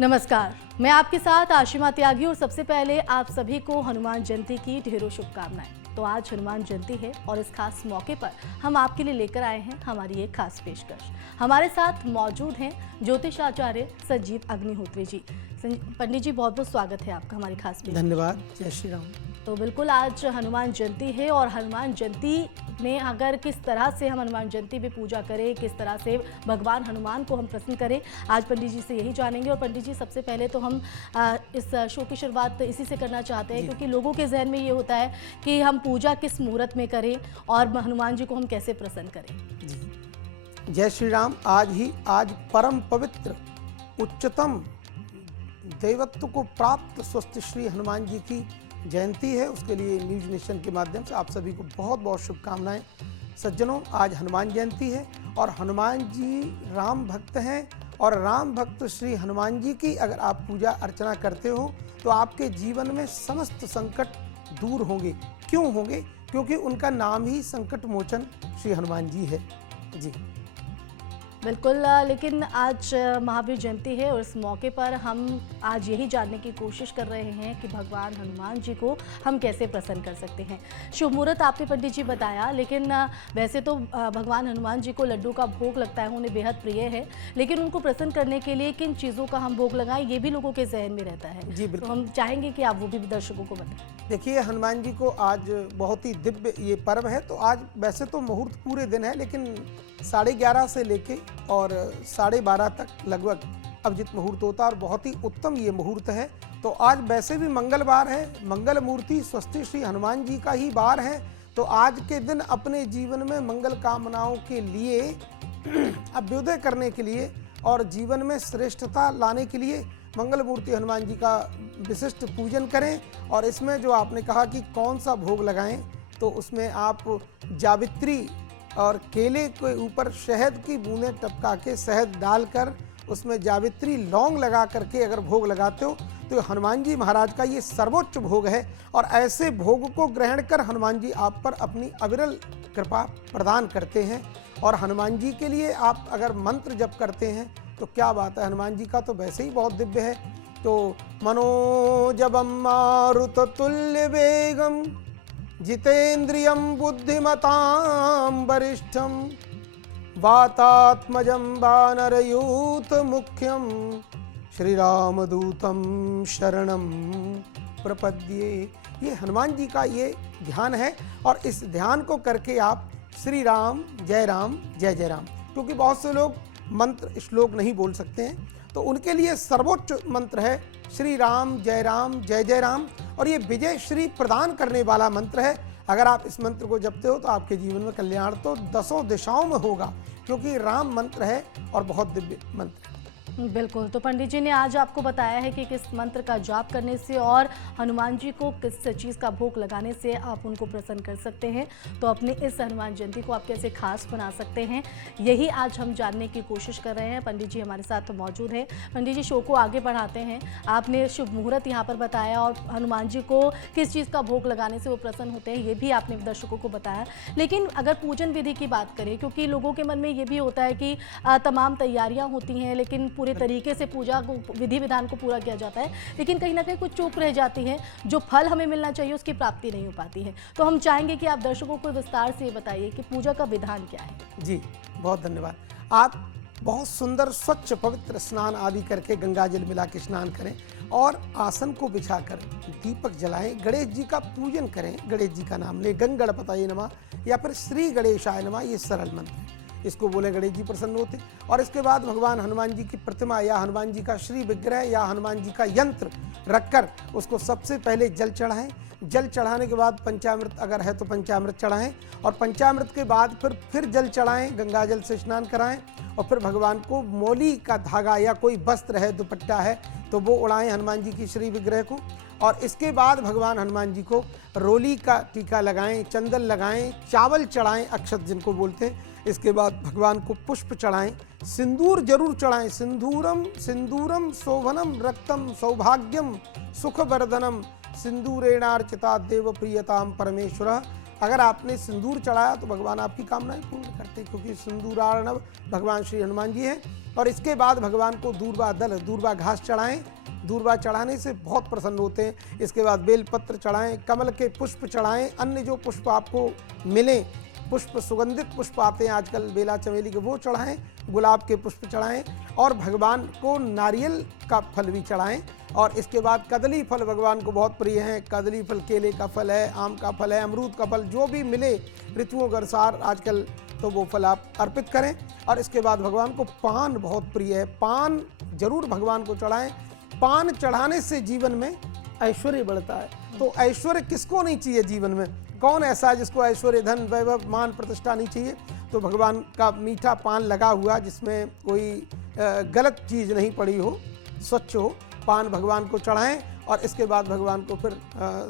नमस्कार, मैं आपके साथ आशिमा त्यागी और सबसे पहले आप सभी को हनुमान जयंती की ढेरों शुभकामनाएं। तो आज हनुमान जयंती है और इस खास मौके पर हम आपके लिए लेकर आए हैं हमारी एक खास पेशकश। हमारे साथ मौजूद हैं ज्योतिषाचार्य संजीव अग्निहोत्री जी। पंडित जी, बहुत बहुत स्वागत है आपका हमारी खास पेशकश। धन्यवाद। जय श्री राम। तो बिल्कुल आज हनुमान जयंती है और हनुमान जयंती में अगर किस तरह से हम हनुमान जयंती में पूजा करें, किस तरह से भगवान हनुमान को हम प्रसन्न करें, आज पंडित जी से यही जानेंगे। और पंडित जी, सबसे पहले तो हम इस शो की शुरुआत इसी से करना चाहते हैं क्योंकि लोगों के जहन में ये होता है कि हम पूजा किस मुहूर्त में करें और हनुमान जी को हम कैसे प्रसन्न करें। जी, जय श्री राम। आज परम पवित्र उच्चतम दैवत्व को प्राप्त स्वस्थ श्री हनुमान जी की जयंती है। उसके लिए न्यूज नेशन के माध्यम से आप सभी को बहुत बहुत शुभकामनाएं। सज्जनों, आज हनुमान जयंती है और हनुमान जी राम भक्त हैं और राम भक्त श्री हनुमान जी की अगर आप पूजा अर्चना करते हो तो आपके जीवन में समस्त संकट दूर होंगे। क्यों होंगे? क्योंकि उनका नाम ही संकट मोचन श्री हनुमान जी है। जी बिल्कुल, लेकिन आज महावीर जयंती है और इस मौके पर हम आज यही जानने की कोशिश कर रहे हैं कि भगवान हनुमान जी को हम कैसे प्रसन्न कर सकते हैं। शुभ मुहूर्त आपने पंडित जी बताया, लेकिन वैसे तो भगवान हनुमान जी को लड्डू का भोग लगता है, उन्हें बेहद प्रिय है, लेकिन उनको प्रसन्न करने के लिए किन चीज़ों का हम भोग लगाएं, ये भी लोगों के जहन में रहता है। जी बिल्कुल। तो हम चाहेंगे कि आप वो भी दर्शकों को बताएं। देखिए, हनुमान जी को आज बहुत ही दिव्य ये पर्व है। तो आज वैसे तो मुहूर्त पूरे दिन है, लेकिन 11:30 से लेके और 12:30 तक लगभग अभिजित मुहूर्त होता है और बहुत ही उत्तम ये मुहूर्त है। तो आज वैसे भी मंगलवार है, मंगल मूर्ति स्वस्थ श्री हनुमान जी का ही वार है। तो आज के दिन अपने जीवन में मंगल कामनाओं के लिए अभ्युदय करने के लिए और जीवन में श्रेष्ठता लाने के लिए मंगल मूर्ति हनुमान जी का विशिष्ट पूजन करें। और इसमें जो आपने कहा कि कौन सा भोग लगाएं, तो उसमें आप जावित्री और केले के ऊपर शहद की बूंदें टपका के शहद डालकर उसमें जावित्री लौंग लगा करके अगर भोग लगाते हो तो हनुमान जी महाराज का ये सर्वोच्च भोग है। और ऐसे भोग को ग्रहण कर हनुमान जी आप पर अपनी अविरल कृपा प्रदान करते हैं। और हनुमान जी के लिए आप अगर मंत्र जप करते हैं तो क्या बात है, हनुमान जी का तो वैसे ही बहुत दिव्य है। तो मनोजवम मारुत तुल्य वेगम जितेन्द्रियं बुद्धिमतां वरिष्ठं वातात्मजं वानरयूथ मुख्यं श्री रामदूतं शरणं प्रपद्ये। ये हनुमान जी का ये ध्यान है और इस ध्यान को करके आप श्री राम जय जय राम, क्योंकि बहुत से लोग मंत्र श्लोक नहीं बोल सकते हैं, तो उनके लिए सर्वोच्च मंत्र है श्री राम जय जय राम। और ये विजय श्री प्रदान करने वाला मंत्र है। अगर आप इस मंत्र को जपते हो तो आपके जीवन में कल्याण तो 10 दिशाओं में होगा, क्योंकि राम मंत्र है और बहुत दिव्य मंत्र है। बिल्कुल, तो पंडित जी ने आज आपको बताया है कि किस मंत्र का जाप करने से और हनुमान जी को किस चीज़ का भोग लगाने से आप उनको प्रसन्न कर सकते हैं। तो अपनी इस हनुमान जयंती को आप कैसे खास बना सकते हैं, यही आज हम जानने की कोशिश कर रहे हैं। पंडित जी हमारे साथ तो मौजूद हैं। पंडित जी, शो को आगे बढ़ाते हैं। आपने शुभ मुहूर्त यहाँ पर बताया और हनुमान जी को किस चीज़ का भोग लगाने से वो प्रसन्न होते हैं, ये भी आपने दर्शकों को बताया। लेकिन अगर पूजन विधि की बात करें, क्योंकि लोगों के मन में ये भी होता है कि तमाम तैयारियाँ होती हैं लेकिन पूरे तरीके से पूजा को, विधि विधान को पूरा किया जाता है, लेकिन कहीं ना कहीं कुछ चूक रह जाती है, जो फल हमें मिलना चाहिए उसकी प्राप्ति नहीं हो पाती है। तो हम चाहेंगे कि आप दर्शकों को विस्तार से ये बताइए कि पूजा का विधान क्या है। जी बहुत धन्यवाद। आप बहुत सुंदर स्वच्छ पवित्र स्नान आदि करके गंगा जल मिला के स्नान करें और आसन को बिछाकर दीपक जलाएं, गणेश जी का पूजन करें, गणेश जी का नाम लें, गणपतये नमः या फिर श्री गणेशाय नमः, ये सरल मंत्र है, इसको बोले गणेश जी प्रसन्न होते। और इसके बाद भगवान हनुमान जी की प्रतिमा या हनुमान जी का श्री विग्रह या हनुमान जी का यंत्र रखकर उसको सबसे पहले जल चढ़ाएं। जल चढ़ाने के बाद पंचामृत अगर है तो पंचामृत चढ़ाएं और पंचामृत के बाद फिर जल चढ़ाएं, गंगा जल से स्नान कराएं और फिर भगवान को मौली का धागा या कोई वस्त्र है, दुपट्टा है, तो वो उड़ाएं हनुमान जी की श्री विग्रह को। और इसके बाद भगवान हनुमान जी को रोली का टीका लगाएं, चंदन लगाएं, चावल चढ़ाएं, अक्षत जिनको बोलते हैं। इसके बाद भगवान को पुष्प चढ़ाएं, सिंदूर जरूर चढ़ाएं। सिंदूरम शोभनम रक्तम सौभाग्यम सुखवर्धनम सिंदूरेणार्चिता देव प्रियताम परमेश्वर अगर आपने सिंदूर चढ़ाया तो भगवान आपकी कामनाएं पूर्ण करते हैं, क्योंकि सिंदूरार्णव भगवान श्री हनुमान जी हैं। और इसके बाद भगवान को दूर्वा दल, दूर्वा घास चढ़ाएं। दूर्वा चढ़ाने से बहुत प्रसन्न होते हैं। इसके बाद बेलपत्र चढ़ाएं, कमल के पुष्प चढ़ाएं, अन्य जो पुष्प आपको मिले, पुष्प सुगंधित पुष्प आते हैं आजकल बेला चमेली के, वो चढ़ाएं, गुलाब के पुष्प चढ़ाएं और भगवान को नारियल का फल भी चढ़ाएं। और इसके बाद कदली फल भगवान को बहुत प्रिय है। कदली फल, केले का फल है, आम का फल है, अमरूद का फल, जो भी मिले ऋतुओं के अनुसार आजकल, तो वो फल आप अर्पित करें। और इसके बाद भगवान को पान बहुत प्रिय है, पान जरूर भगवान को चढ़ाएं। पान चढ़ाने से जीवन में ऐश्वर्य बढ़ता है। तो ऐश्वर्य किसको नहीं चाहिए जीवन में? कौन ऐसा है जिसको ऐश्वर्य, धन, वैभव, मान, प्रतिष्ठा नहीं चाहिए? तो भगवान का मीठा पान लगा हुआ, जिसमें कोई गलत चीज़ नहीं पड़ी हो, स्वच्छ हो, पान भगवान को चढ़ाएं। और इसके बाद भगवान को फिर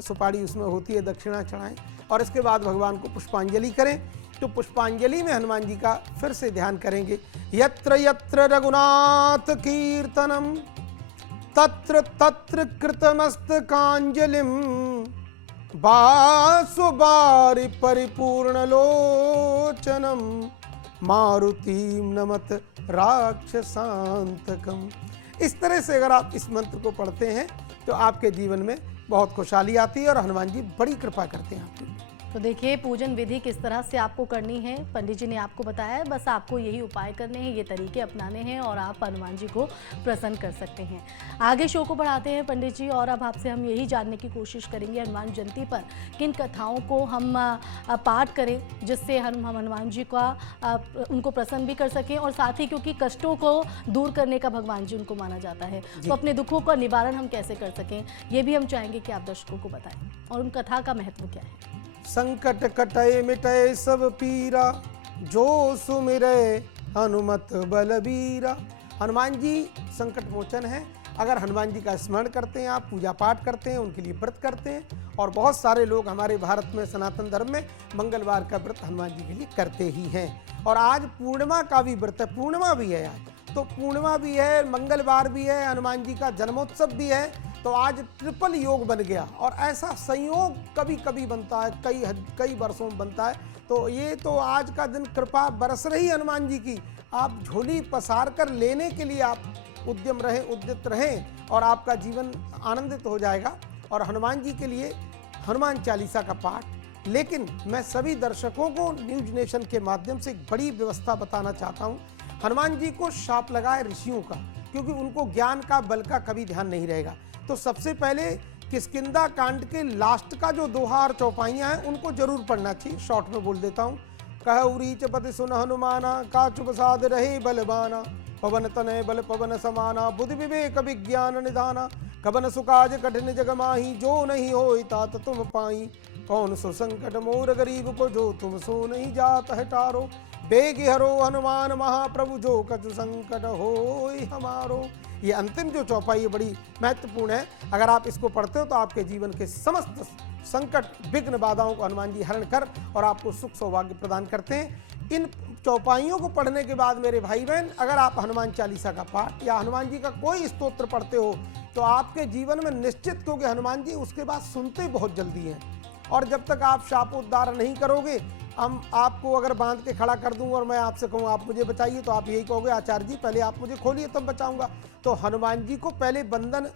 सुपारी उसमें होती है, दक्षिणा चढ़ाएं। और इसके बाद भगवान को पुष्पांजलि करें। तो पुष्पांजलि में हनुमान जी का फिर से ध्यान करेंगे। यत्र यत्र रघुनाथ कीर्तनम तत्र तत्र कृतमस्तकांजलिम बासुबारि परिपूर्ण लोचनम मारुतिम नमत राक्षसांतकम। इस तरह से अगर आप इस मंत्र को पढ़ते हैं तो आपके जीवन में बहुत खुशहाली आती है और हनुमान जी बड़ी कृपा करते हैं आपकी। तो देखिए पूजन विधि किस तरह से आपको करनी है, पंडित जी ने आपको बताया है। बस आपको यही उपाय करने हैं, ये तरीके अपनाने हैं और आप हनुमान जी को प्रसन्न कर सकते हैं। आगे शो को बढ़ाते हैं पंडित जी, और अब आपसे हम यही जानने की कोशिश करेंगे हनुमान जयंती पर किन कथाओं को हम पाठ करें जिससे हम हनुमान जी का उनको प्रसन्न भी कर सकें, और साथ ही क्योंकि कष्टों को दूर करने का भगवान जी उनको माना जाता है, तो अपने दुखों का निवारण हम कैसे कर सकें, ये भी हम चाहेंगे कि आप दर्शकों को बताएं और उन कथा का महत्व क्या है। संकट कटय मिटय सब पीरा, जो सुमिरै हनुमत बलबीरा। हनुमान जी संकट मोचन है। अगर हनुमान जी का स्मरण करते हैं, आप पूजा पाठ करते हैं, उनके लिए व्रत करते हैं, और बहुत सारे लोग हमारे भारत में सनातन धर्म में मंगलवार का व्रत हनुमान जी के लिए करते ही हैं। और आज पूर्णिमा का भी व्रत है, पूर्णिमा भी है आज, तो पूर्णिमा भी है, मंगलवार भी है, हनुमान जी का जन्मोत्सव भी है। तो आज ट्रिपल योग बन गया, और ऐसा संयोग कभी कभी बनता है, कई वर्षों में बनता है। तो ये तो आज का दिन कृपा बरस रही हनुमान जी की। आप झोली पसार कर लेने के लिए आप उद्यत रहें और आपका जीवन आनंदित हो जाएगा। और हनुमान जी के लिए हनुमान चालीसा का पाठ। लेकिन मैं सभी दर्शकों को न्यूज नेशन के माध्यम से एक बड़ी व्यवस्था बताना चाहता हूँ। हनुमान जी को शाप लगाए ऋषियों का, क्योंकि उनको ज्ञान का, बल का कभी ध्यान नहीं रहेगा। तो सबसे पहले किष्किंधा कांड के लास्ट का जो दोहा और चौपाइयाँ हैं उनको जरूर पढ़ना चाहिए। शॉर्ट में बोल देता हूँ। कहु रीच पति सुन हनुमाना, काचु प्रसाद रहे बलबाना, पवन तनय बल पवन समाना, बुद्धि विवेक विज्ञान निधाना, कबन सुकाज कठिन जग माही, जो नहीं होई तात तुम पाई, कौन सो संकट मोर गरीब को, जो तुम सो नहीं जात है टारो, बेग हरो हनुमान महाप्रभु, जो कछु संकट होई हमारो। ये अंतिम जो चौपाई है बड़ी महत्वपूर्ण है। अगर आप इसको पढ़ते हो तो आपके जीवन के समस्त संकट, विघ्न, बाधाओं को हनुमान जी हरण कर और आपको सुख सौभाग्य प्रदान करते हैं। इन चौपाइयों को पढ़ने के बाद मेरे भाई बहन, अगर आप हनुमान चालीसा का पाठ या हनुमान जी का कोई स्तोत्र पढ़ते हो तो आपके जीवन में निश्चित, क्योंकि हनुमान जी उसके बाद सुनते बहुत जल्दी हैं। और जब तक आप शापोद्धार नहीं करोगे, हम आपको अगर बांध के खड़ा कर दूं और मैं आपसे कहूं आप मुझे बचाइए, तो आप यही कहोगे आचार्य जी पहले आप मुझे खोलिए तब बचाऊंगा। तो हनुमान जी को पहले बंधन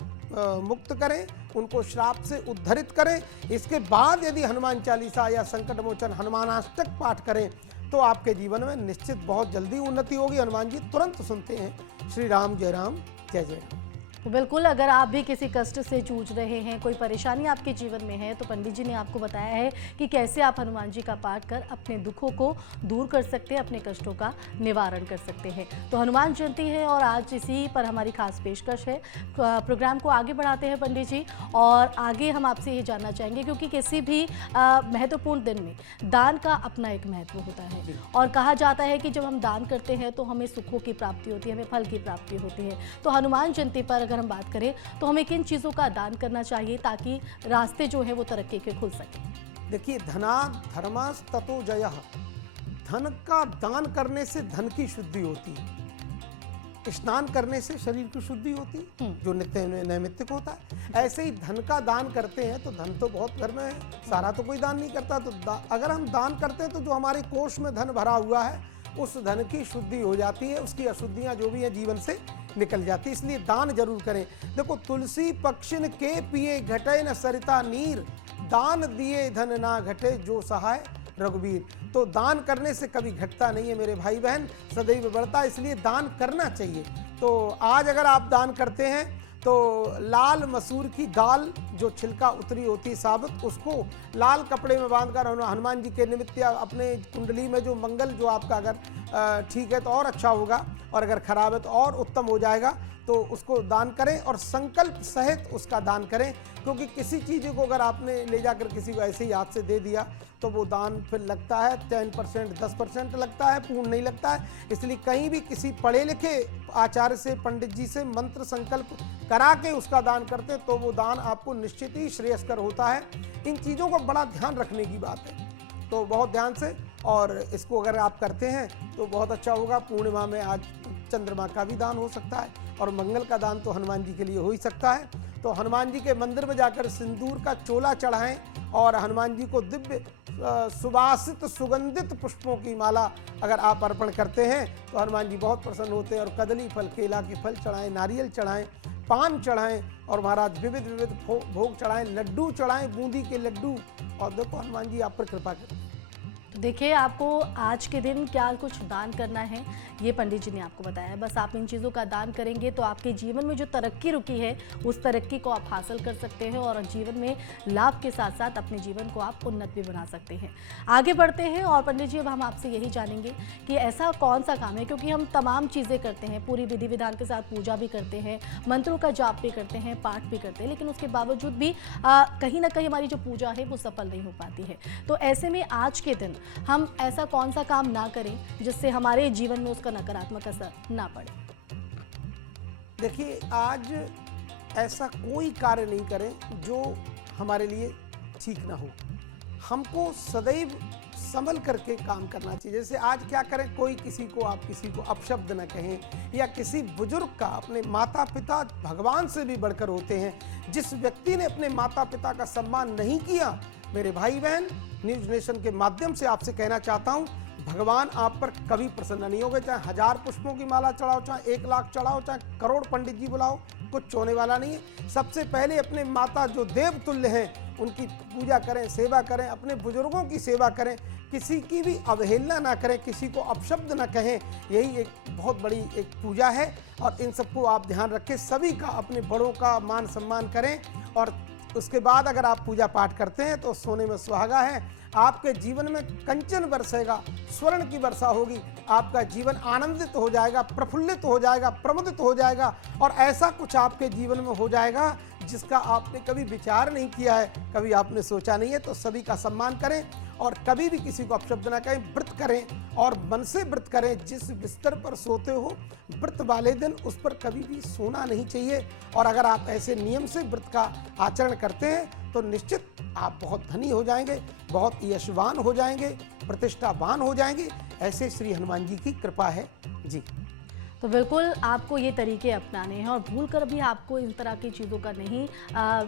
मुक्त करें, उनको श्राप से उद्धरित करें। इसके बाद यदि हनुमान चालीसा या संकट मोचन हनुमानाष्टक पाठ करें तो आपके जीवन में निश्चित बहुत जल्दी उन्नति होगी। हनुमान जी तुरंत सुनते हैं। श्री राम, जय राम, जय जय राम। तो बिल्कुल, अगर आप भी किसी कष्ट से जूझ रहे हैं, कोई परेशानी आपके जीवन में है, तो पंडित जी ने आपको बताया है कि कैसे आप हनुमान जी का पाठ कर अपने दुखों को दूर कर सकते हैं, अपने कष्टों का निवारण कर सकते हैं। तो हनुमान जयंती है और आज इसी पर हमारी खास पेशकश है। प्रोग्राम को आगे बढ़ाते हैं पंडित जी, और आगे हम आपसे ये जानना चाहेंगे, क्योंकि किसी भी महत्वपूर्ण दिन में दान का अपना एक महत्व होता है, और कहा जाता है कि जब हम दान करते हैं तो हमें सुखों की प्राप्ति होती है, हमें फल की प्राप्ति होती है। तो हनुमान जयंती पर अगर हम बात करें तो हमें किन चीज़ों का दान करना चाहिए ताकि रास्ते जो है वो तरक्की के खुल सके? देखिए, धनात् धर्मास् ततो जयः। धन का दान करने से धन की शुद्धि होती है। स्नान करने से शरीर की शुद्धि होती है, जो नित्य नैमित्तिक होता है। ऐसे ही धन का दान करते हैं तो धन तो बहुत घर में है, सारा तो कोई दान नहीं करता, तो अगर हम दान करते हैं तो जो हमारे कोष में धन भरा हुआ है उस धन की शुद्धि हो जाती है, उसकी अशुद्धियां जो भी है जीवन से निकल जाती है। इसलिए दान जरूर करें। देखो, तुलसी पक्षिन के पिए घटे न सरिता नीर, दान दिए धन ना घटे जो सहाय रघुवीर। तो दान करने से कभी घटता नहीं है मेरे भाई बहन, सदैव बढ़ता है, इसलिए दान करना चाहिए। तो आज अगर आप दान करते हैं तो लाल मसूर की दाल जो छिलका उतरी होती है साबुत, उसको लाल कपड़े में बांधकर हनुमान जी के निमित्त या अपने कुंडली में जो मंगल जो आपका अगर ठीक है तो और अच्छा होगा, और अगर खराब है तो और उत्तम हो जाएगा, तो उसको दान करें और संकल्प सहित उसका दान करें। क्योंकि किसी चीज़ को अगर आपने ले जाकर किसी को ऐसे ही हाथ से दे दिया तो वो दान फिर लगता है 10%, 10% लगता है, पूर्ण नहीं लगता है। इसलिए कहीं भी किसी पढ़े लिखे आचार्य से, पंडित जी से मंत्र संकल्प करा के उसका दान करते तो वो दान आपको निश्चित ही श्रेयस्कर होता है। इन चीज़ों को बड़ा ध्यान रखने की बात है, तो बहुत ध्यान से, और इसको अगर आप करते हैं तो बहुत अच्छा होगा। पूर्णिमा में आज चंद्रमा का भी दान हो सकता है, और मंगल का दान तो हनुमान जी के लिए हो ही सकता है। तो हनुमान जी के मंदिर में जाकर सिंदूर का चोला चढ़ाएं और हनुमान जी को दिव्य सुवासित सुगंधित पुष्पों की माला अगर आप अर्पण करते हैं तो हनुमान जी बहुत प्रसन्न होते हैं। और कदली फल, केला के फल चढ़ाएं, नारियल चढ़ाएं, पान चढ़ाएं, और महाराज विविध विविध भोग चढ़ाएं, लड्डू चढ़ाएं, बूंदी के लड्डू, और देखो हनुमान जी आप पर कृपा करें। देखिए, आपको आज के दिन क्या कुछ दान करना है ये पंडित जी ने आपको बताया है। बस आप इन चीज़ों का दान करेंगे तो आपके जीवन में जो तरक्की रुकी है उस तरक्की को आप हासिल कर सकते हैं, और जीवन में लाभ के साथ साथ अपने जीवन को आप उन्नत भी बना सकते हैं। आगे बढ़ते हैं और पंडित जी अब हम आपसे यही जानेंगे कि ऐसा कौन सा काम है, क्योंकि हम तमाम चीज़ें करते हैं, पूरी विधि विधान के साथ पूजा भी करते हैं, मंत्रों का जाप भी करते हैं, पाठ भी करते हैं, लेकिन उसके बावजूद भी कहीं ना कहीं हमारी जो पूजा है वो सफल नहीं हो पाती है। तो ऐसे में आज के दिन हम ऐसा कौन सा काम ना करें जिससे हमारे जीवन में उसका नकारात्मक असर ना पड़े? देखिए, आज ऐसा कोई कार्य नहीं करें जो हमारे लिए ठीक ना हो। हमको सदैव संभल करके काम करना चाहिए। जैसे आज क्या करें, कोई किसी को आप किसी को अपशब्द न कहें, या किसी बुजुर्ग का, अपने माता पिता भगवान से भी बढ़कर होते हैं। जिस व्यक्ति ने अपने माता पिता का सम्मान नहीं किया, मेरे भाई बहन, न्यूज नेशन के माध्यम से आपसे कहना चाहता हूं, भगवान आप पर कभी प्रसन्न नहीं होगा। चाहे 1000 पुष्पों की माला चढ़ाओ, चाहे 1 लाख चढ़ाओ, चाहे करोड़ पंडित जी बुलाओ, कुछ होने वाला नहीं है। सबसे पहले अपने माता जो देव तुल्य हैं उनकी पूजा करें, सेवा करें, अपने बुजुर्गों की सेवा करें, किसी की भी अवहेलना ना करें, किसी को अपशब्द ना कहें। यही एक बहुत बड़ी एक पूजा है, और इन सबको आप ध्यान रखें। सभी का, अपने बड़ों का मान सम्मान करें, और उसके बाद अगर आप पूजा पाठ करते हैं तो सोने में सुहागा है। आपके जीवन में कंचन बरसेगा, स्वर्ण की वर्षा होगी, आपका जीवन आनंदित हो जाएगा, प्रफुल्लित हो जाएगा, प्रमुदित हो जाएगा, और ऐसा कुछ आपके जीवन में हो जाएगा जिसका आपने कभी विचार नहीं किया है, कभी आपने सोचा नहीं है। तो सभी का सम्मान करें, और कभी भी किसी को अपशब्द ना कहें। व्रत करें और मन से व्रत करें। जिस बिस्तर पर सोते हो व्रत वाले दिन उस पर कभी भी सोना नहीं चाहिए। और अगर आप ऐसे नियम से व्रत का आचरण करते हैं तो निश्चित आप बहुत धनी हो जाएंगे, बहुत यशवान हो जाएंगे, प्रतिष्ठावान हो जाएंगे। ऐसे श्री हनुमान जी की कृपा है जी। तो बिल्कुल आपको ये तरीके अपनाने हैं, और भूल कर भी आपको इन तरह की चीज़ों का नहीं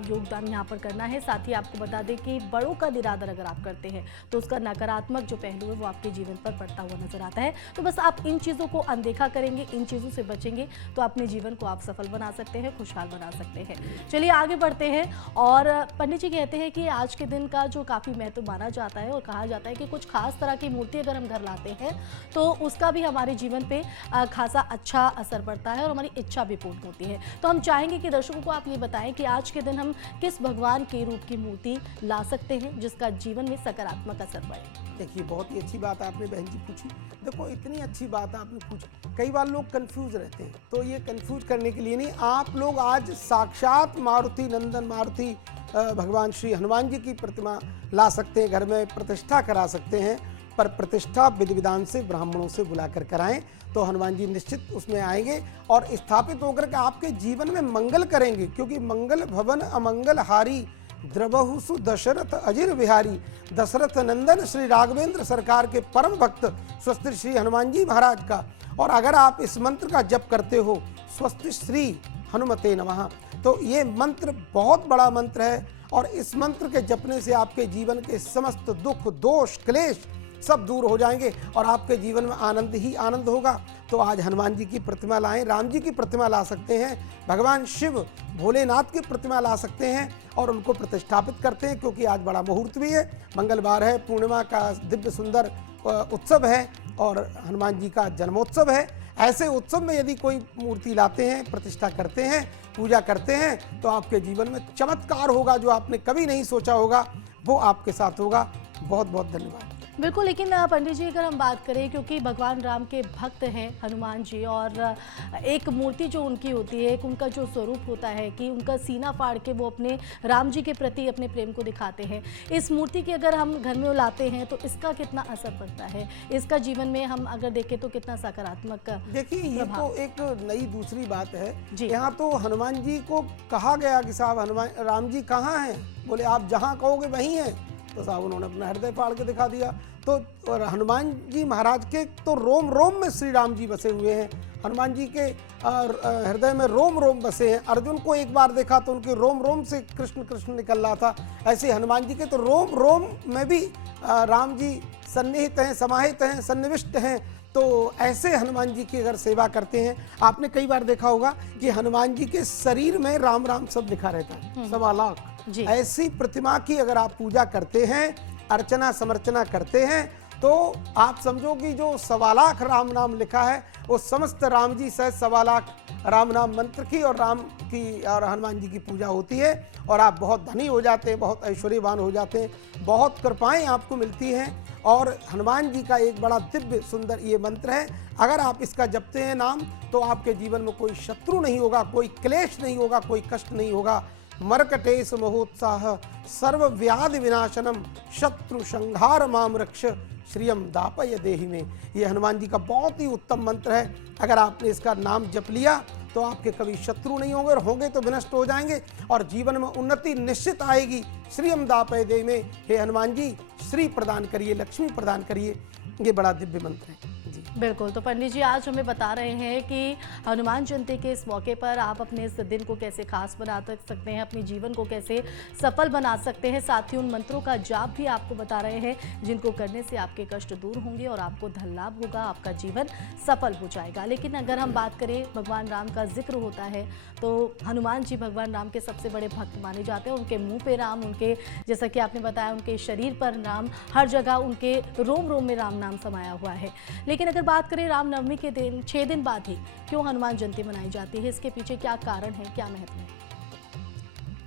योगदान यहाँ पर करना है। साथ ही आपको बता दें कि बड़ों का निरादर अगर आप करते हैं तो उसका नकारात्मक जो पहलू है वो आपके जीवन पर पड़ता हुआ नजर आता है। तो बस आप इन चीज़ों को अनदेखा करेंगे, इन चीज़ों से बचेंगे तो अपने जीवन को आप सफल बना सकते हैं, खुशहाल बना सकते हैं। चलिए आगे बढ़ते हैं, और पंडित जी कहते हैं कि आज के दिन का जो काफ़ी महत्व माना जाता है, और कहा जाता है कि कुछ खास तरह की मूर्ति अगर हम घर लाते हैं तो उसका भी हमारे जीवन पर खासा अच्छा असर पड़ता है और हमारी इच्छा भी पूर्ण होती है। तो हम चाहेंगे कि दर्शकों को आप ये बताएं कि आज के दिन हम किस भगवान के रूप की मूर्ति ला सकते हैं जिसका जीवन में सकारात्मक असर पड़े। देखिए, बहुत ही अच्छी बात आपने बहन जी पूछी। देखो, इतनी अच्छी बात आपने पूछी। कई बार लोग कंफ्यूज रहते हैं, तो ये कंफ्यूज करने के लिए नहीं, आप लोग आज साक्षात मारुति नंदन, मारुति भगवान श्री हनुमान जी की प्रतिमा ला सकते हैं, घर में प्रतिष्ठा करा सकते हैं। पर प्रतिष्ठा विधि विधान से ब्राह्मणों से बुलाकर कराएं तो हनुमान जी निश्चित उसमें आएंगे और स्थापित होकर के आपके जीवन में मंगल करेंगे। क्योंकि मंगल भवन अमंगल हारी द्रवहु सु दशरथ अजिर बिहारी, दशरथ नंदन श्री राघवेंद्र सरकार के परम भक्त स्वस्ति श्री हनुमान जी महाराज का। और अगर आप इस मंत्र का जप करते हो, स्वस्ति श्री हनुमते नमः, तो ये मंत्र बहुत बड़ा मंत्र है और इस मंत्र के जपने से आपके जीवन के समस्त दुख, दोष, क्लेश सब दूर हो जाएंगे और आपके जीवन में आनंद ही आनंद होगा। तो आज हनुमान जी की प्रतिमा लाएं, राम जी की प्रतिमा ला सकते हैं, भगवान शिव भोलेनाथ की प्रतिमा ला सकते हैं और उनको प्रतिष्ठापित करते हैं, क्योंकि आज बड़ा मुहूर्त भी है, मंगलवार है, पूर्णिमा का दिव्य सुंदर उत्सव है और हनुमान जी का जन्मोत्सव है। ऐसे उत्सव में यदि कोई मूर्ति लाते हैं, प्रतिष्ठा करते हैं, पूजा करते हैं, तो आपके जीवन में चमत्कार होगा, जो आपने कभी नहीं सोचा होगा वो आपके साथ होगा। बहुत बहुत धन्यवाद। बिल्कुल, लेकिन पंडित जी अगर हम बात करें, क्योंकि भगवान राम के भक्त हैं हनुमान जी, और एक मूर्ति जो उनकी होती है, एक उनका जो स्वरूप होता है कि उनका सीना फाड़ के वो अपने राम जी के प्रति अपने प्रेम को दिखाते हैं, इस मूर्ति की अगर हम घर में लाते हैं तो इसका कितना असर पड़ता है, इसका जीवन में हम अगर देखें तो कितना सकारात्मक? देखिए, ये तो एक नई दूसरी बात है। यहाँ तो हनुमान जी को कहा गया कि साहब हनुमान राम जी कहाँ हैं? बोले आप जहाँ कहोगे वहीं हैं। तो साहब उन्होंने अपना हृदय फाड़ के दिखा दिया। तो और हनुमान जी महाराज के तो रोम रोम में श्री राम जी बसे हुए हैं, हनुमान जी के हृदय में रोम रोम बसे हैं। अर्जुन को एक बार देखा तो उनके रोम रोम से कृष्ण कृष्ण निकल रहा था, ऐसे हनुमान जी के तो रोम रोम में भी राम जी सन्निहित हैं, समाहित हैं, सन्निविष्ट हैं। तो ऐसे हनुमान जी की अगर सेवा करते हैं, आपने कई बार देखा होगा कि हनुमान जी के शरीर में राम राम सब लिखा रहता है, 1.25 लाख। ऐसी प्रतिमा की अगर आप पूजा करते हैं, अर्चना समर्चना करते हैं, तो आप समझो कि जो 1.25 लाख राम नाम लिखा है वो समस्त राम जी सहित 1.25 लाख राम नाम मंत्र की और राम की और हनुमान जी की पूजा होती है और आप बहुत धनी हो जाते हैं, बहुत ऐश्वर्यवान हो जाते हैं, बहुत कृपाएं आपको मिलती हैं। और हनुमान जी का एक बड़ा दिव्य सुंदर ये मंत्र है, अगर आप इसका जपते हैं नाम, तो आपके जीवन में कोई शत्रु नहीं होगा, कोई क्लेश नहीं होगा, कोई कष्ट नहीं होगा। मरकटेश महोत्साह सर्व व्याधि विनाशनम शत्रु संहार माम रक्ष श्रियम दापय देहि में, ये हनुमान जी का बहुत ही उत्तम मंत्र है। अगर आपने इसका नाम जप लिया तो आपके कभी शत्रु नहीं होंगे, और होंगे तो विनष्ट हो जाएंगे और जीवन में उन्नति निश्चित आएगी। श्रियम दापय देहि में, हे हनुमान जी श्री प्रदान करिए, लक्ष्मी प्रदान करिए, ये बड़ा दिव्य मंत्र है। बिल्कुल, तो पंडित जी आज हमें बता रहे हैं कि हनुमान जयंती के इस मौके पर आप अपने इस दिन को कैसे खास बना सकते हैं, अपने जीवन को कैसे सफल बना सकते हैं, साथ ही उन मंत्रों का जाप भी आपको बता रहे हैं जिनको करने से आपके कष्ट दूर होंगे और आपको धन लाभ होगा, आपका जीवन सफल हो जाएगा। लेकिन अगर हम बात करें, भगवान राम का जिक्र होता है तो हनुमान जी भगवान राम के सबसे बड़े भक्त माने जाते हैं। उनके मुँह पे राम, उनके जैसा कि आपने बताया उनके शरीर पर राम, हर जगह उनके रोम रोम में राम नाम समाया हुआ है। लेकिन अगर बात करें रामनवमी के दिन 6 दिन बाद ही क्यों हनुमान जयंती मनाई जाती है, इसके पीछे क्या कारण है, क्या महत्व है?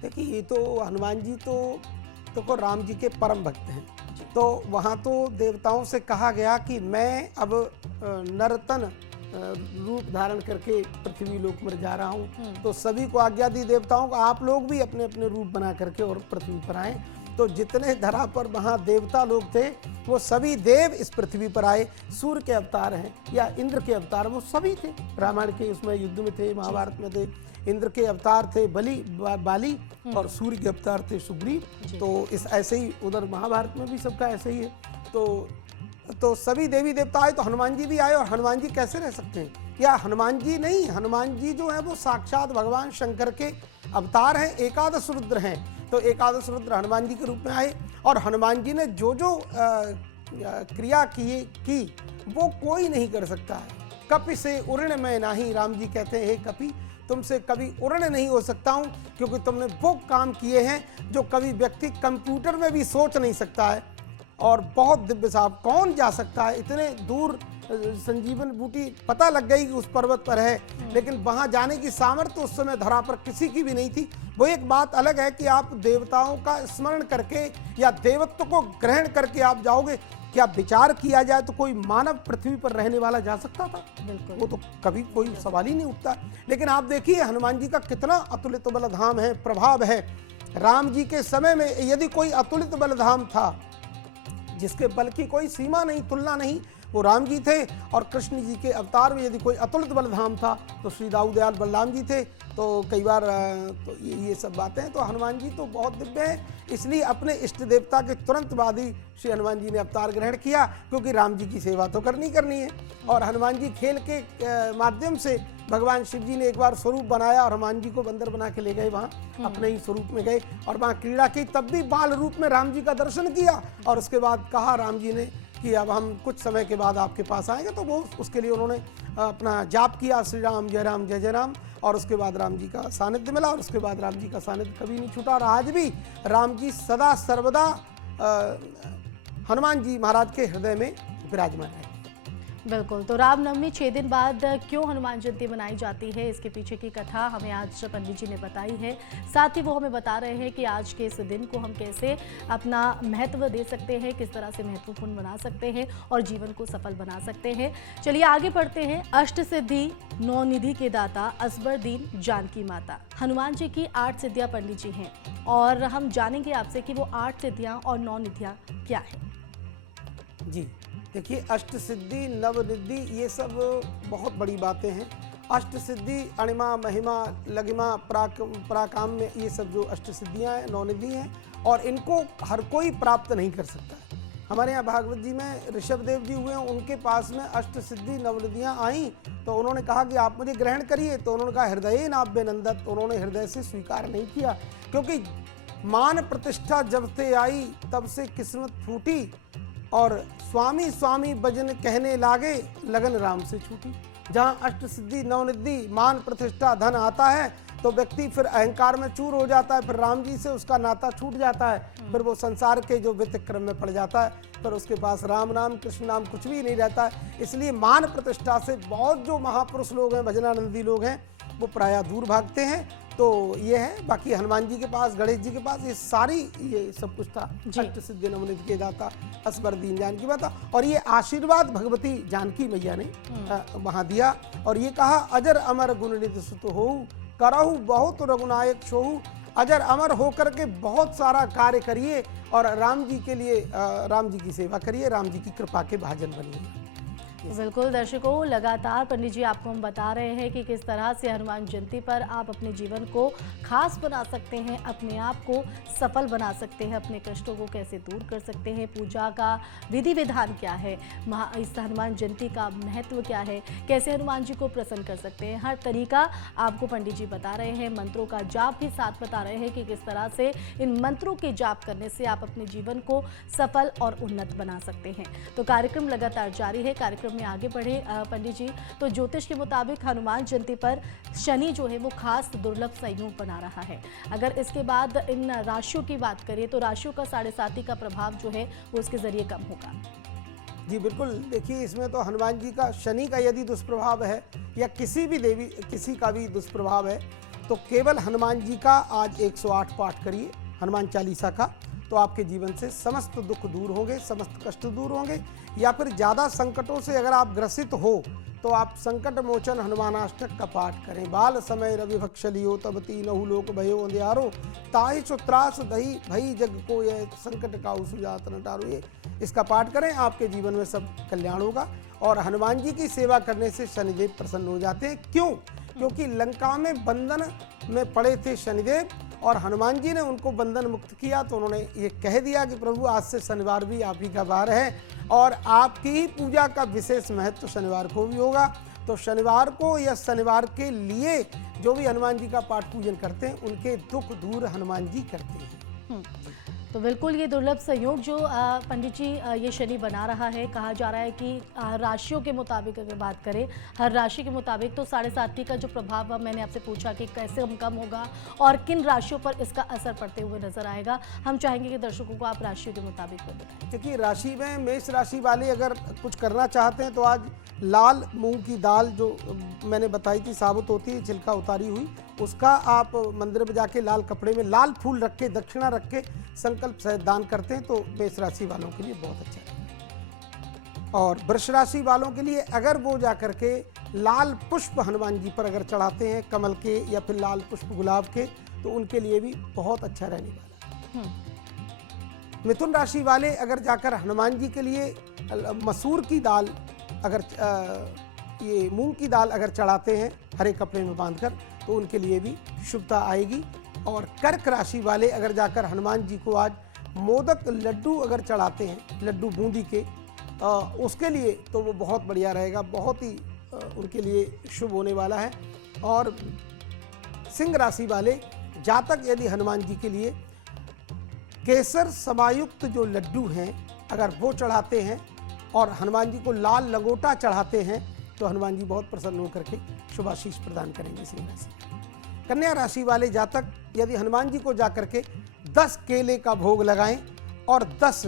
देखिए, ये तो हनुमान जी तो राम जी के परम भक्त हैं, तो वहाँ तो देवताओं से कहा गया कि मैं अब नर्तन रूप धारण करके पृथ्वी लोक में जा रहा हूँ। तो सभी को आज्ञा दी देवताओं को, आप लोग भी अपने अपने रूप बना करके और पृथ्वी पर आए। तो जितने धरा पर वहाँ देवता लोग थे वो सभी देव इस पृथ्वी पर आए। सूर्य के अवतार हैं या इंद्र के अवतार, वो सभी थे। रामायण के उसमें युद्ध में थे, महाभारत में थे। इंद्र के अवतार थे बाली और सूर्य के अवतार थे सुग्रीव। तो इस ऐसे ही उधर महाभारत में भी सबका ऐसे ही है। तो सभी देवी देवता आए, तो हनुमान जी भी आए। और हनुमान जी कैसे रह सकते हैं? या हनुमान जी नहीं, हनुमान जी जो है वो साक्षात भगवान शंकर के अवतार हैं, एकादश रुद्र हैं। तो एकादश रुद्र हनुमान जी के रूप में आए और हनुमान जी ने जो क्रिया की वो कोई नहीं कर सकता है। कपि से उर्ण में नाही, राम जी कहते हैं, हे कपि तुमसे कभी उर्ण नहीं हो सकता हूँ, क्योंकि तुमने वो काम किए हैं जो कभी व्यक्ति कंप्यूटर में भी सोच नहीं सकता है। और बहुत दिव्य साहब, कौन जा सकता है इतने दूर? संजीवन बूटी पता लग गई कि उस पर्वत पर है, लेकिन वहां जाने की सामर्थ्य उस समय धरा पर किसी की भी नहीं थी। वो एक बात अलग है कि आप देवताओं का स्मरण करके या देवत्व को ग्रहण करके आप जाओगे। क्या विचार किया जाए तो कोई मानव पृथ्वी पर रहने वाला जा सकता था? बिल्कुल, वो तो कभी कोई सवाल ही नहीं उठता। लेकिन आप देखिए हनुमान जी का कितना अतुलित बलधाम है, प्रभाव है। राम जी के समय में यदि कोई अतुलित बलधाम था जिसके बल की कोई सीमा नहीं, तुलना नहीं, वो राम जी थे। और कृष्ण जी के अवतार में यदि कोई अतुलित बलधाम था तो श्री दाऊदयाल बलराम जी थे। तो कई बार तो ये सब बातें हैं। तो हनुमान जी तो बहुत दिव्य हैं, इसलिए अपने इष्ट देवता के तुरंत बाद ही श्री हनुमान जी ने अवतार ग्रहण किया, क्योंकि राम जी की सेवा तो करनी है। और हनुमान जी खेल के माध्यम से भगवान शिव जी ने एक बार स्वरूप बनाया और हनुमान जी को बंदर बना के ले गए, वहाँ अपने ही स्वरूप में गए और वहाँ क्रीड़ा की, तब भी बाल रूप में राम जी का दर्शन किया। और उसके बाद कहा राम जी ने कि अब हम कुछ समय के बाद आपके पास आएंगे। तो वो उसके लिए उन्होंने अपना जाप किया, श्री राम जय जय राम। और उसके बाद राम जी का सानिध्य मिला और उसके बाद राम जी का सानिध्य कभी नहीं छूटा। और आज भी राम जी सदा सर्वदा हनुमान जी महाराज के हृदय में विराजमान है। बिल्कुल। तो रामनवमी 6 दिन बाद क्यों हनुमान जयंती मनाई जाती है, इसके पीछे की कथा हमें आज पंडित जी ने बताई है। साथ ही वो हमें बता रहे हैं कि आज के इस दिन को हम कैसे अपना महत्व दे सकते हैं, किस तरह से महत्वपूर्ण बना सकते हैं और जीवन को सफल बना सकते हैं। चलिए आगे बढ़ते हैं। अष्ट सिद्धि 9 निधि के दाता असबर दीन जानकी माता, हनुमान जी की 8 सिद्धियां पंडित जी हैं और हम जानेंगे आपसे कि वो 8 सिद्धियां और 9 निधियां क्या है। जी देखिए, अष्ट सिद्धि नवनिधि ये सब बहुत बड़ी बातें हैं। अष्ट सिद्धि अणिमा महिमा लगिमा पराकाम में ये सब जो अष्ट सिद्धियाँ हैं, नवनिधि हैं और इनको हर कोई प्राप्त नहीं कर सकता है। हमारे यहाँ भागवत जी में ऋषभ देव जी हुए, उनके पास में अष्ट सिद्धि नवनिधियाँ आईं तो उन्होंने कहा कि आप मुझे ग्रहण करिए। तो उन्होंने कहा हृदय नाभ्य नंदत, उन्होंने हृदय से स्वीकार नहीं किया, क्योंकि मान प्रतिष्ठा जब से आई तब से किस्मत फूटी और स्वामी स्वामी भजन कहने लागे लगन राम से छूटी। जहाँ अष्ट सिद्धि नवनिधि मान प्रतिष्ठा धन आता है तो व्यक्ति फिर अहंकार में चूर हो जाता है, फिर राम जी से उसका नाता छूट जाता है, फिर वो संसार के जो व्यतिक्रम में पड़ जाता है, फिर उसके पास राम नाम कृष्ण नाम कुछ भी नहीं रहता है। इसलिए मान प्रतिष्ठा से बहुत जो महापुरुष लोग हैं, भजनानंदी लोग हैं, वो प्रायः दूर भागते हैं। तो ये है। बाकी हनुमान जी के पास, गणेश जी के पास ये सारी ये सब कुछ था। अष्ट सिद्धि नवनिधि के दाता असबर दीन जानकी माता, और ये आशीर्वाद भगवती जानकी मैया ने वहाँ दिया और ये कहा अजर अमर गुण निधि सुत होऊ करहु बहुत रघुनायक सोहू। अजर अमर होकर के बहुत सारा कार्य करिए और राम जी के लिए राम जी की सेवा करिए, राम जी की कृपा के भाजन बनिए। बिल्कुल दर्शकों, लगातार पंडित जी आपको हम बता रहे हैं कि किस तरह से हनुमान जयंती पर आप अपने जीवन को खास बना सकते हैं, अपने आप को सफल बना सकते हैं, अपने कष्टों को कैसे दूर कर सकते हैं, पूजा का विधि विधान क्या है, इस हनुमान जयंती का महत्व क्या है, कैसे हनुमान जी को प्रसन्न कर सकते हैं, हर तरीका आपको पंडित जी बता रहे हैं। मंत्रों का जाप भी साथ बता रहे हैं कि किस तरह से इन मंत्रों के जाप करने से आप अपने जीवन को सफल और उन्नत बना सकते हैं। तो कार्यक्रम लगातार जारी है। कार्यक्रम में आगे बढ़े पंडित जी, तो ज्योतिष के मुताबिक हनुमान जयंती पर शनि जो है वो खास दुर्लभ संयोग बना रहा है। अगर इसके बाद इन राशियों की बात करें तो राशियों का 7.5 का प्रभाव जो है वो इसके जरिए कम होगा। जी बिल्कुल, देखिए इसमें तो हनुमान जी का शनि का यदि दुष्प्रभाव है या किसी भी देवी किसी का भी दुष्प्रभाव है तो केवल हनुमान जी का आज 108 पाठ करिए हनुमान चालीसा का, तो आपके जीवन से समस्त दुख दूर होंगे, समस्त कष्ट दूर होंगे। या फिर ज़्यादा संकटों से अगर आप ग्रसित हो तो आप संकट मोचन हनुमानाष्टक का पाठ करें। बाल समय रवि भक्षलियो तब तीनहु लोक भयो अंधियारो ताहि त्रास दही भई जग को यह संकट का सुजात न टारो। ये इसका पाठ करें, आपके जीवन में सब कल्याण होगा। और हनुमान जी की सेवा करने से शनिदेव प्रसन्न हो जाते हैं। क्यों? क्योंकि लंका में बंधन में पड़े थे शनिदेव और हनुमान जी ने उनको बंधन मुक्त किया। तो उन्होंने ये कह दिया कि प्रभु आज से शनिवार भी आप ही का वार है और आपकी ही पूजा का विशेष महत्व शनिवार को भी होगा। तो शनिवार को या शनिवार के लिए जो भी हनुमान जी का पाठ पूजन करते हैं उनके दुख दूर हनुमान जी करते हैं। तो बिल्कुल ये दुर्लभ संयोग जो पंडित जी ये शनि बना रहा है, कहा जा रहा है कि राशियों के मुताबिक अगर बात करें, हर राशि के मुताबिक, तो 7.5 का जो प्रभाव मैंने आपसे पूछा कि कैसे कम होगा और किन राशियों पर इसका असर पड़ते हुए नजर आएगा, हम चाहेंगे कि दर्शकों को आप राशियों के मुताबिक बताएं। क्योंकि राशि में मेष राशि वाले अगर कुछ करना चाहते हैं तो आज लाल मूंग की दाल जो मैंने बताई थी साबुत होती है, छिलका उतारी हुई, उसका आप मंदिर में जाके लाल कपड़े में लाल फूल रख के दक्षिणा रख के संकल्प सहित दान करते हैं तो मेष राशि वालों के लिए बहुत अच्छा है। और वृष राशि वालों के लिए अगर वो जाकर के लाल पुष्प हनुमान जी पर अगर चढ़ाते हैं कमल के या फिर लाल पुष्प गुलाब के, तो उनके लिए भी बहुत अच्छा रहने वाला है। मिथुन राशि वाले अगर जाकर हनुमान जी के लिए मसूर की दाल अगर ये मूंग की दाल अगर चढ़ाते हैं हरे कपड़े में बांधकर तो उनके लिए भी शुभता आएगी। और कर्क राशि वाले अगर जाकर हनुमान जी को आज मोदक लड्डू अगर चढ़ाते हैं, लड्डू बूंदी के, उसके लिए तो वो बहुत बढ़िया रहेगा, बहुत ही उनके लिए शुभ होने वाला है। और सिंह राशि वाले जातक यदि हनुमान जी के लिए केसर समायुक्त जो लड्डू हैं अगर वो चढ़ाते हैं और हनुमान जी को लाल लंगोटा चढ़ाते हैं तो हनुमान जी बहुत प्रसन्न होकर के शुभाशीष प्रदान करेंगे सिंह राशि। कन्या राशि वाले जातक यदि हनुमान जी को जाकर के 10 केले का भोग लगाएं और 10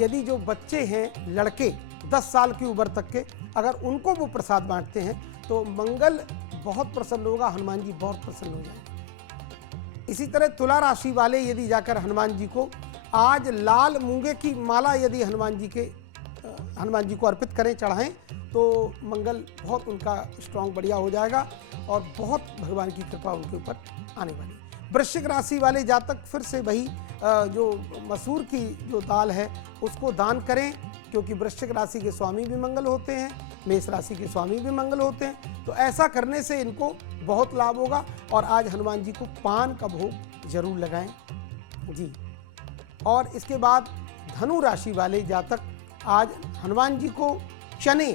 यदि जो बच्चे हैं लड़के 10 साल की उम्र तक के अगर उनको वो प्रसाद बांटते हैं तो मंगल बहुत प्रसन्न होगा, हनुमान जी बहुत प्रसन्न हो जाएंगे। इसी तरह तुला राशि वाले यदि जाकर हनुमान जी को आज लाल मूंगे की माला यदि हनुमान जी को अर्पित करें, चढ़ाएं तो मंगल बहुत उनका स्ट्रांग बढ़िया हो जाएगा और बहुत भगवान की कृपा उनके ऊपर आने वाली। वृश्चिक राशि वाले जातक फिर से वही जो मसूर की जो दाल है उसको दान करें, क्योंकि वृश्चिक राशि के स्वामी भी मंगल होते हैं, मेष राशि के स्वामी भी मंगल होते हैं, तो ऐसा करने से इनको बहुत लाभ होगा। और आज हनुमान जी को पान का भोग जरूर लगाएं जी। और इसके बाद धनु राशि वाले जातक आज हनुमान जी को चने,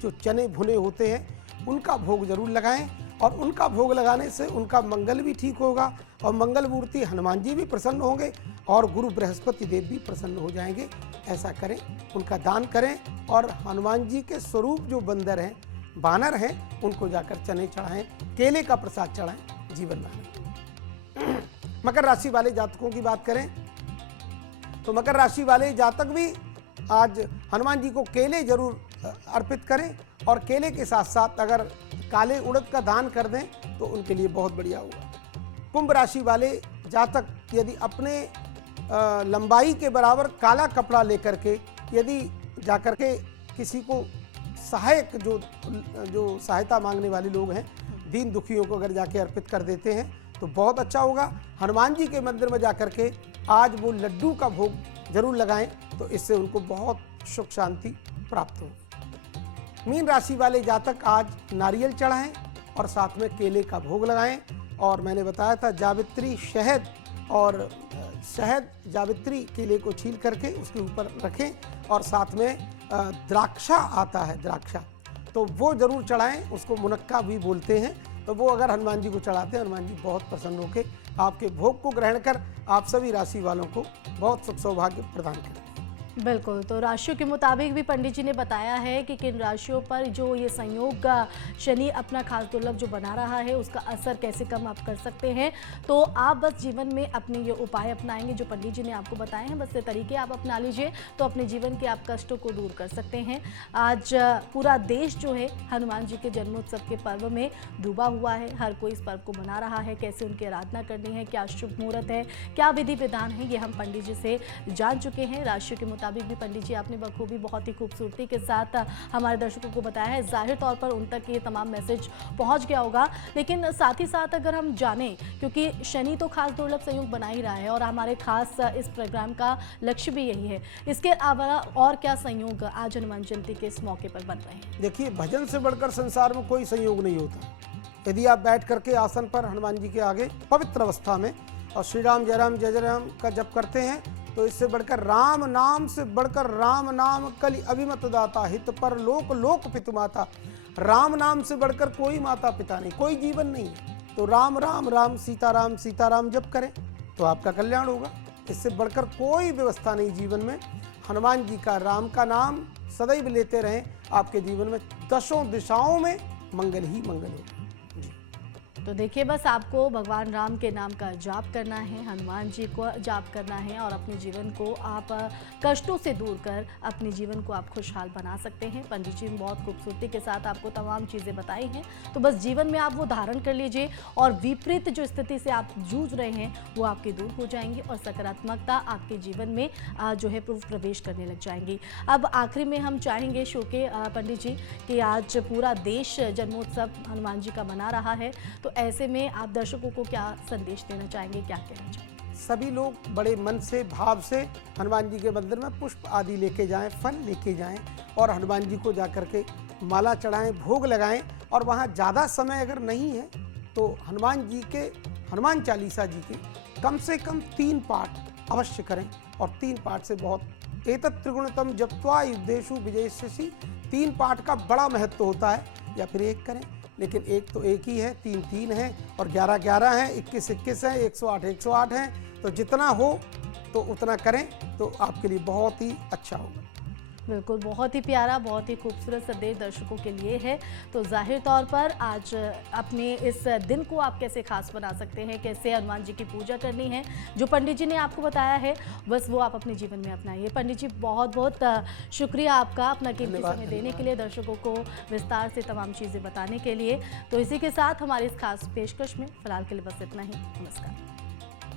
जो चने भुने होते हैं उनका भोग जरूर लगाएं और उनका भोग लगाने से उनका मंगल भी ठीक होगा और मंगल मूर्ति हनुमान जी भी प्रसन्न होंगे और गुरु बृहस्पति देव भी प्रसन्न हो जाएंगे। ऐसा करें, उनका दान करें और हनुमान जी के स्वरूप जो बंदर हैं, बानर हैं, उनको जाकर चने चढ़ाएं, केले का प्रसाद चढ़ाएं, जीवन में। मकर राशि वाले जातकों की बात करें तो मकर राशि वाले जातक भी आज हनुमान जी को केले जरूर अर्पित करें और केले के साथ साथ अगर काले उड़द का दान कर दें तो उनके लिए बहुत बढ़िया होगा। कुंभ राशि वाले जातक यदि अपने लंबाई के बराबर काला कपड़ा लेकर के यदि जाकर के किसी को सहायक जो सहायता मांगने वाले लोग हैं, दीन दुखियों को अगर जाके अर्पित कर देते हैं तो बहुत अच्छा होगा। हनुमान जी के मंदिर में जाकर के आज वो लड्डू का भोग जरूर लगाएं तो इससे उनको बहुत सुख शांति प्राप्त हो। मीन राशि वाले जातक आज नारियल चढ़ाएं और साथ में केले का भोग लगाएं। और मैंने बताया था जावित्री शहद और जावित्री केले को छील करके उसके ऊपर रखें और साथ में द्राक्षा आता है, द्राक्षा, तो वो जरूर चढ़ाएं, उसको मुनक्का भी बोलते हैं। तो वो अगर हनुमान जी को चढ़ाते हैं, हनुमान जी बहुत प्रसन्न होकर आपके भोग को ग्रहण कर आप सभी राशि वालों को बहुत सुख सौभाग्य प्रदान करें। बिल्कुल, तो राशियों के मुताबिक भी पंडित जी ने बताया है कि किन राशियों पर जो ये संयोग का शनि अपना खास दुर्लभ जो बना रहा है उसका असर कैसे कम आप कर सकते हैं। तो आप बस जीवन में अपने ये उपाय अपनाएंगे जो पंडित जी ने आपको बताए हैं, बस ये तरीके आप अपना लीजिए तो अपने जीवन के आप कष्टों को दूर कर सकते हैं। आज पूरा देश जो है हनुमान जी के जन्मोत्सव के पर्व में डूबा हुआ है, हर कोई इस पर्व को मना रहा है। कैसे उनकी आराधना करनी है, क्या शुभ मुहूर्त है, क्या विधि विधान है, ये हम पंडित जी से जान चुके हैं। राशियों के मुताबिक भी पंडित जी आपने बखूबी बहुत ही खूबसूरती के साथ हमारे दर्शकों को बताया है। जाहिर तौर पर उन तक ये तमाम मैसेज पहुंच गया होगा, लेकिन साथ ही साथ अगर हम जानें, क्योंकि शनि तो खास दुर्लभ संयोग बना ही रहा है और हमारे खास इस प्रोग्राम का लक्ष्य भी यही है, इसके अलावा और क्या संयोग आज हनुमान जयंती के इस मौके पर बन रहे हैं? देखिए, भजन से बढ़कर संसार में कोई संयोग नहीं होता। यदि आप बैठ करके आसन पर हनुमान जी के आगे पवित्र अवस्था में और श्री राम जय राम जय जय राम का जप करते हैं तो इससे बढ़कर राम नाम से बढ़कर राम नाम कलि अभिमत दाता, हित पर लोक लोक पितु माता। राम नाम से बढ़कर कोई माता पिता नहीं, कोई जीवन नहीं है। तो राम राम राम सीता राम जप करें तो आपका कल्याण होगा। इससे बढ़कर कोई व्यवस्था नहीं जीवन में। हनुमान जी का, राम का नाम सदैव लेते रहें, आपके जीवन में दशों दिशाओं में मंगल ही मंगल होगा। तो देखिए, बस आपको भगवान राम के नाम का जाप करना है, हनुमान जी को जाप करना है और अपने जीवन को आप कष्टों से दूर कर अपने जीवन को आप खुशहाल बना सकते हैं। पंडित जी ने बहुत खूबसूरती के साथ आपको तमाम चीज़ें बताई हैं, तो बस जीवन में आप वो धारण कर लीजिए और विपरीत जो स्थिति से आप जूझ रहे हैं वो आपकी दूर हो जाएंगी और सकारात्मकता आपके जीवन में जो है प्रवेश करने लग जाएंगी। अब आखिरी में हम चाहेंगे शो के पंडित जी कि आज पूरा देश जन्मोत्सव हनुमान जी का मना रहा है, तो ऐसे में आप दर्शकों को क्या संदेश देना चाहेंगे, क्या कहना चाहेंगे? सभी लोग बड़े मन से भाव से हनुमान जी के मंदिर में पुष्प आदि लेके जाएं, फल लेके जाएं और हनुमान जी को जाकर के माला चढ़ाएं, भोग लगाएं। और वहाँ ज़्यादा समय अगर नहीं है तो हनुमान जी के हनुमान चालीसा जी के कम से कम 3 पाठ अवश्य करें। और 3 पाठ से बहुत एतत् त्रिगुणतम जप्त्वा युद्धेषु विजयिष्यसि, 3 पाठ का बड़ा महत्व होता है। या फिर 1 करें, लेकिन 1 तो 1 ही है, 3 3 है और 11 11 है, 21 21 है, 108 108 है। तो जितना हो तो उतना करें तो आपके लिए बहुत ही अच्छा होगा। बिल्कुल, बहुत ही प्यारा, बहुत ही खूबसूरत संदेश दर्शकों के लिए है। तो जाहिर तौर पर आज अपने इस दिन को आप कैसे खास बना सकते हैं, कैसे हनुमान जी की पूजा करनी है, जो पंडित जी ने आपको बताया है बस वो आप अपने जीवन में अपनाइए। पंडित जी बहुत बहुत शुक्रिया आपका अपना कीमती समय देने के लिए, दर्शकों को विस्तार से तमाम चीज़ें बताने के लिए। तो इसी के साथ हमारे इस खास पेशकश में फिलहाल के लिए बस इतना ही। नमस्कार।